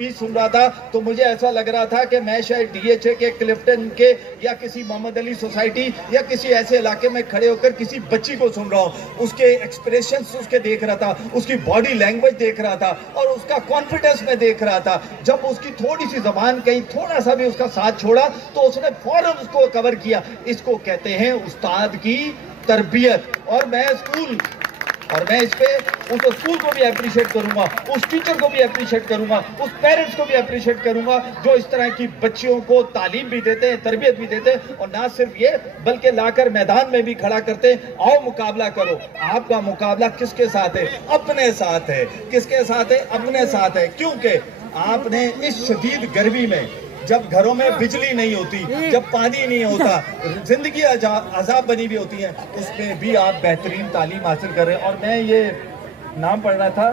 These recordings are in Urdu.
بھی سن رہا تھا تو مجھے ایسا لگ رہا تھا کہ میں شاید ڈی ایچ اے کے کلفٹن کے یا کسی محمد علی سوسائٹی یا کسی ایسے علاقے میں کھڑے ہو کر کسی بچی کو سن رہا ہوں. اس کے ایکسپریشنز اس کے دیکھ رہا تھا, اس کی باڈی لینگویج دیکھ رہا تھا اور اس کا کانفیڈنس میں دیکھ رہا تھا. جب اس کی تھوڑی سی زبان کہیں تھوڑا سا بھی اس کا ساتھ چھوڑا تو اس نے فوراً اس کو کور کیا. اس کو کہتے ہیں استاد کی تربیت. اور میں اس پہ اس اسکول کو بھی اپریشیٹ کروں گا, اس ٹیچر کو بھی اپریشیٹ کروں گا, اس پیرنٹس کو بھی اپریشیٹ کروں گا جو اس طرح کی بچیوں کو تعلیم بھی دیتے ہیں, تربیت بھی دیتے ہیں. اور نہ صرف یہ بلکہ لا کر میدان میں بھی کھڑا کرتے ہیں. آؤ مقابلہ کرو. آپ کا مقابلہ کس کے ساتھ ہے؟ اپنے ساتھ ہے. کس کے ساتھ ہے؟ اپنے ساتھ ہے. کیونکہ آپ نے اس شدید گرمی میں, جب گھروں میں بجلی نہیں ہوتی, جب پانی نہیں ہوتا, زندگی عذاب بنی بھی ہوتی ہے, اس میں بھی آپ بہترین تعلیم حاصل کر رہے ہیں. اور میں یہ نام پڑھ رہا تھا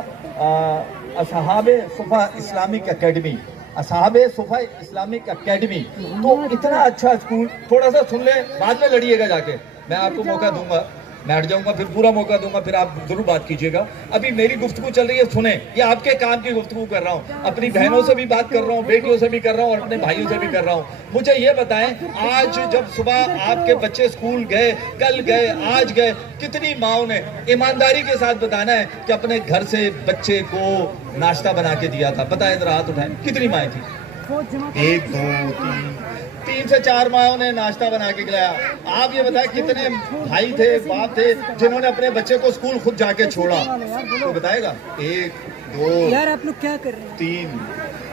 اصحاب صفا اسلامک اکیڈمی, اصحاب صفا اسلامک اکیڈمی. تو اتنا اچھا اسکول, تھوڑا سا سن لیں, بعد میں لڑیے گا جا کے. میں آپ کو موقع دوں گا, میں ہٹ جاؤں گا, پھر پورا موقع دوں گا, پھر آپ ضرور بات کیجئے گا. ابھی میری گفتگو چل رہی ہے, سنیں. یہ آپ کے کام کی گفتگو کر رہا ہوں, اپنی بہنوں سے بھی بات کر رہا ہوں, بیٹیوں سے بھی کر رہا ہوں, اور اپنے بھائیوں سے بھی کر رہا ہوں. مجھے یہ بتائیں, آج جب صبح آپ کے بچے اسکول گئے, کل گئے, آج گئے, کتنی ماؤں نے ایمانداری کے ساتھ بتانا ہے کہ اپنے گھر سے بچے کو ناشتہ بنا کے دیا تھا؟ بتائیں ذرا, ہاتھ اٹھائیں. کتنی مائیں تھیں؟ 1 2 3 سے 4 ماہوں نے ناشتہ بنا کے کھلایا. آپ یہ بتائیں کتنے بھائی تھے, باپ تھے جنہوں نے اپنے بچے کو اسکول خود جا کے چھوڑا؟ تو بتائے گا. 1 2 یار آپ لوگ کیا کر رہے ہیں؟ 3.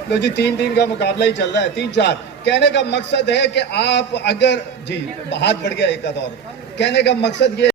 لو جی, 3 کا مقابلہ ہی چل رہا ہے. 3 4. کہنے کا مقصد ہے کہ آپ اگر, جی ہاتھ بڑھ گیا ایک آدھ اور, کہنے کا مقصد یہ